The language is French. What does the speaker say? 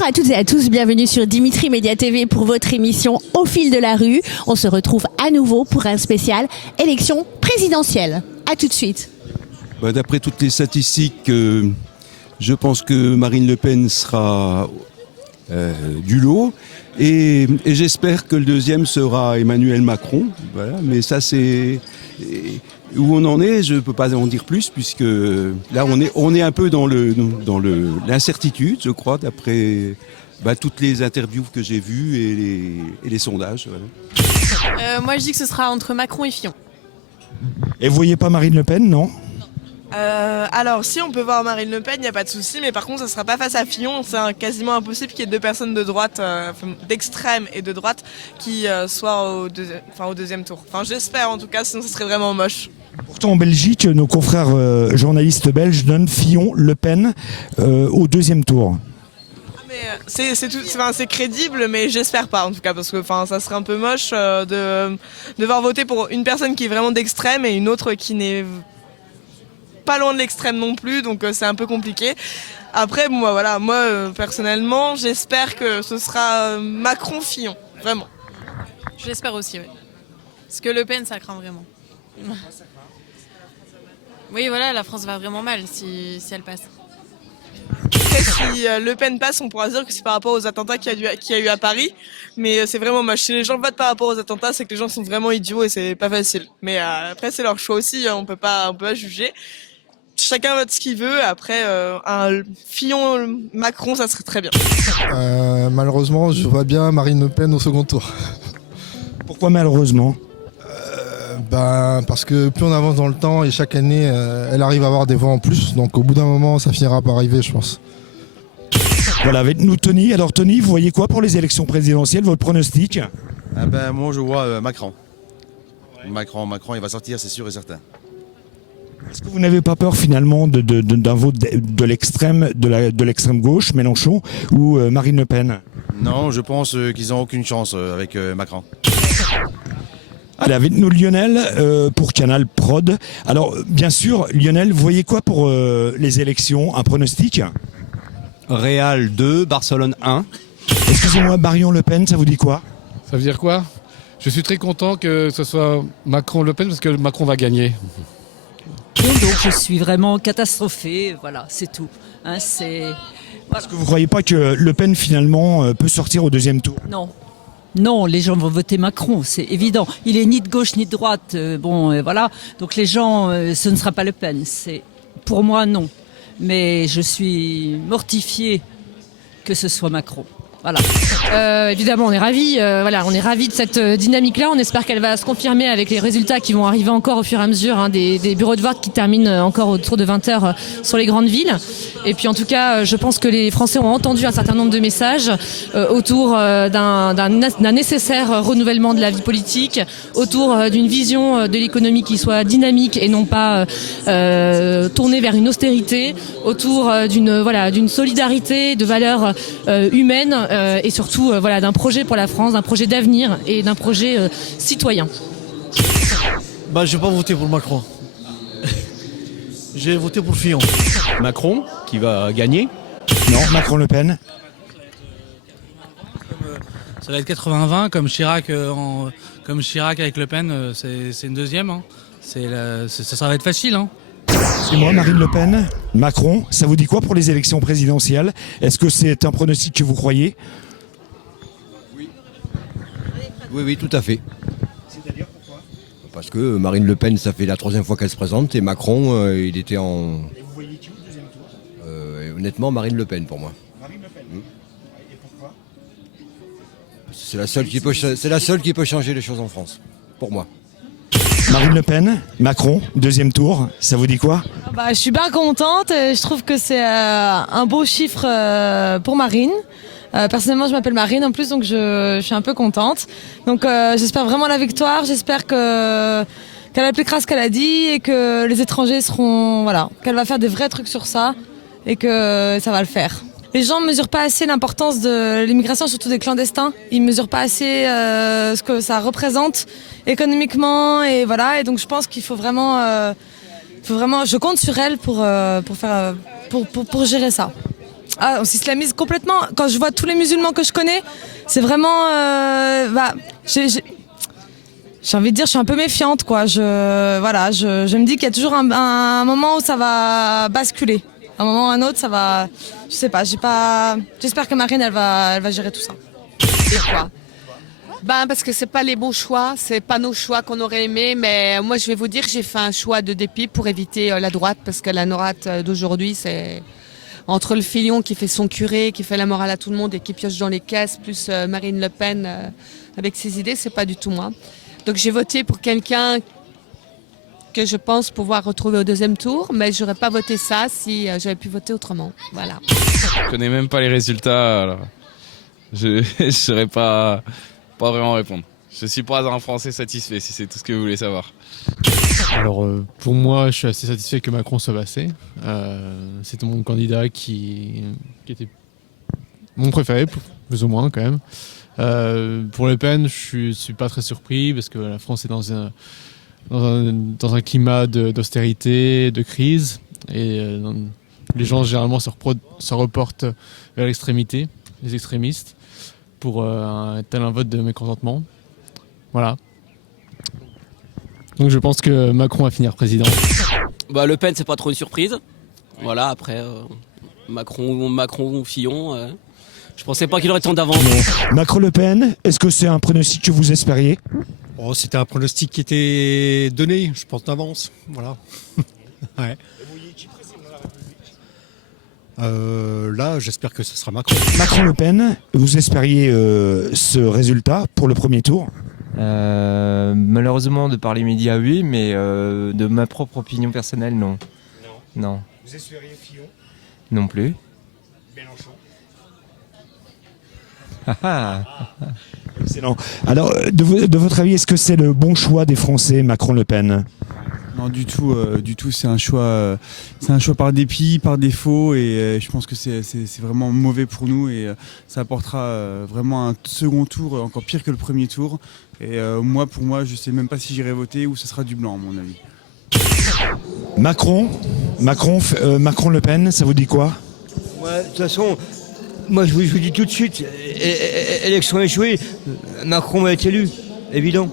Bonjour à toutes et à tous, bienvenue sur Dimitri Média TV pour votre émission Au fil de la rue. On se retrouve à nouveau pour un spécial élection présidentielle. A tout de suite. D'après toutes les statistiques, je pense que Marine Le Pen sera du lot et j'espère que le deuxième sera Emmanuel Macron. Voilà, mais ça c'est où on en est, je ne peux pas en dire plus puisque là on est un peu dans l'incertitude, je crois, d'après toutes les interviews que j'ai vues et les sondages. Voilà. Moi je dis que ce sera entre Macron et Fillon. Et vous voyez pas Marine Le Pen, non ? Alors si on peut voir Marine Le Pen, il n'y a pas de souci, mais par contre ça ne sera pas face à Fillon. C'est quasiment impossible qu'il y ait deux personnes de droite, d'extrême et de droite, qui soient au deuxième tour. Enfin j'espère en tout cas, sinon ce serait vraiment moche. Pourtant en Belgique, nos confrères journalistes belges donnent Fillon, Le Pen au deuxième tour. C'est crédible, mais j'espère pas en tout cas, parce que ça serait un peu moche de devoir voter pour une personne qui est vraiment d'extrême et une autre qui n'est pas loin de l'extrême non plus, donc c'est un peu compliqué. Après, moi personnellement, j'espère que ce sera Macron-Fillon, vraiment. Je l'espère aussi, oui. Parce que Le Pen, ça craint vraiment. Oui, voilà, la France va vraiment mal si elle passe. Après, si Le Pen passe, on pourra dire que c'est par rapport aux attentats qu'il y a eu à Paris, mais c'est vraiment moche. Si les gens votent par rapport aux attentats, c'est que les gens sont vraiment idiots et c'est pas facile. Mais après, c'est leur choix aussi, on peut pas juger. Chacun vote ce qu'il veut. Après, un Fillon-Macron, ça serait très bien. Malheureusement, je vois bien Marine Le Pen au second tour. Pourquoi malheureusement ? Parce que plus on avance dans le temps et chaque année, elle arrive à avoir des voix en plus. Donc au bout d'un moment, ça finira par arriver, je pense. Voilà, avec nous Tony. Alors Tony, vous voyez quoi pour les élections présidentielles, votre pronostic ? Moi je vois Macron. Macron, il va sortir, c'est sûr et certain. Est-ce que vous n'avez pas peur finalement d'un vote de l'extrême gauche, Mélenchon, ou Marine Le Pen ? Non, je pense qu'ils n'ont aucune chance avec Macron. Allez, avec nous Lionel pour Canal Prod. Alors, bien sûr, Lionel, vous voyez quoi pour les élections ? Un pronostic ? Real 2, Barcelone 1. Excusez-moi, Marion Le Pen, ça vous dit quoi ? Ça veut dire quoi ? Je suis très content que ce soit Macron-Le Pen parce que Macron va gagner. Donc je suis vraiment catastrophée, voilà, c'est tout. Voilà. Est-ce que vous ne croyez pas que Le Pen finalement peut sortir au deuxième tour ? Non, les gens vont voter Macron, c'est évident. Il est ni de gauche ni de droite, voilà. Donc les gens, ce ne sera pas Le Pen. Pour moi, non. Mais je suis mortifiée que ce soit Macron. Voilà. Évidemment, on est ravis. On est ravis de cette dynamique-là. On espère qu'elle va se confirmer avec les résultats qui vont arriver encore au fur et à mesure des bureaux de vote qui terminent encore autour de 20h sur les grandes villes. Et puis en tout cas, je pense que les Français ont entendu un certain nombre de messages autour d'un nécessaire renouvellement de la vie politique, autour d'une vision de l'économie qui soit dynamique et non pas tournée vers une austérité, autour d'une solidarité, de valeurs humaines. Et surtout d'un projet pour la France, d'un projet d'avenir et d'un projet citoyen. Je vais pas voter pour Macron. J'ai voté pour Fillon. Macron qui va gagner. Non, Macron-Le Pen. Ça va être 80-20 comme Chirac avec Le Pen, c'est une deuxième. Hein. Ça va être facile. Hein. C'est moi, Marine Le Pen, Macron, ça vous dit quoi pour les élections présidentielles ? Est-ce que c'est un pronostic que vous croyez ? Oui, tout à fait. C'est-à-dire pourquoi ? Parce que Marine Le Pen, ça fait la 3e fois qu'elle se présente, et Macron, il était en... Et vous voyez qui au deuxième tour ? Honnêtement, Marine Le Pen pour moi. Marine Le Pen. Et pourquoi ? C'est la seule qui peut changer les choses en France, pour moi. Marine Le Pen, Macron, deuxième tour, ça vous dit quoi ? Je suis bien contente, je trouve que c'est un beau chiffre pour Marine. Personnellement, je m'appelle Marine en plus, donc je suis un peu contente. Donc j'espère vraiment la victoire, j'espère qu'elle appliquera ce qu'elle a dit et que les étrangers qu'elle va faire des vrais trucs sur ça et que ça va le faire. Les gens ne mesurent pas assez l'importance de l'immigration, surtout des clandestins. Ils ne mesurent pas assez ce que ça représente économiquement et voilà. Et donc je pense qu'il faut vraiment, je compte sur elle pour gérer ça. on s'islamise complètement. Quand je vois tous les musulmans que je connais, c'est vraiment... j'ai envie de dire, je suis un peu méfiante, quoi. Je me dis qu'il y a toujours un moment où ça va basculer. Un moment ou un autre, ça va... Je sais pas, j'espère que Marine, elle va gérer tout ça. Et quoi? Parce que c'est pas les bons choix, c'est pas nos choix qu'on aurait aimés, mais moi je vais vous dire que j'ai fait un choix de dépit pour éviter la droite, parce que la droite d'aujourd'hui, c'est entre le Fillon qui fait son curé, qui fait la morale à tout le monde et qui pioche dans les caisses, plus Marine Le Pen avec ses idées, c'est pas du tout moi. Donc j'ai voté pour quelqu'un que je pense pouvoir retrouver au deuxième tour, mais j'aurais pas voté ça si j'avais pu voter autrement. Voilà. Je connais même pas les résultats, alors je ne saurais pas vraiment répondre. Je suis pas un Français satisfait, si c'est tout ce que vous voulez savoir. Alors pour moi, je suis assez satisfait que Macron soit passé. C'était mon candidat qui était mon préféré, plus ou moins quand même. Pour Le Pen, je suis pas très surpris parce que la France est dans un climat d'austérité, de crise, et les gens généralement se reportent vers l'extrémité, les extrémistes, pour tel un vote de mécontentement. Voilà. Donc je pense que Macron va finir président. Le Pen, c'est pas trop une surprise. Voilà, après Macron, Fillon. Je pensais pas qu'il aurait tant d'avance. Macron-Le Pen, est-ce que c'est un pronostic que vous espériez? C'était un pronostic qui était donné, je pense, d'avance. Voilà. Ouais. Là, j'espère que ce sera Macron. Macron-Le Pen, vous espériez ce résultat pour le premier tour? Malheureusement, de par les médias, oui, mais de ma propre opinion personnelle, non. Non. Vous espériez Fillon? Non plus. Mélenchon? Excellent. Alors, de votre avis, est-ce que c'est le bon choix des Français, Macron-Le Pen? Non, du tout. C'est un choix par dépit, par défaut, et je pense que c'est vraiment mauvais pour nous, et ça apportera vraiment un second tour encore pire que le premier tour. Et pour moi, je sais même pas si j'irai voter ou ce sera du blanc, à mon avis. Macron-Le Pen, ça vous dit quoi? Ouais, de toute façon, moi je vous dis tout de suite, élection échouée, Macron va être élu, évident.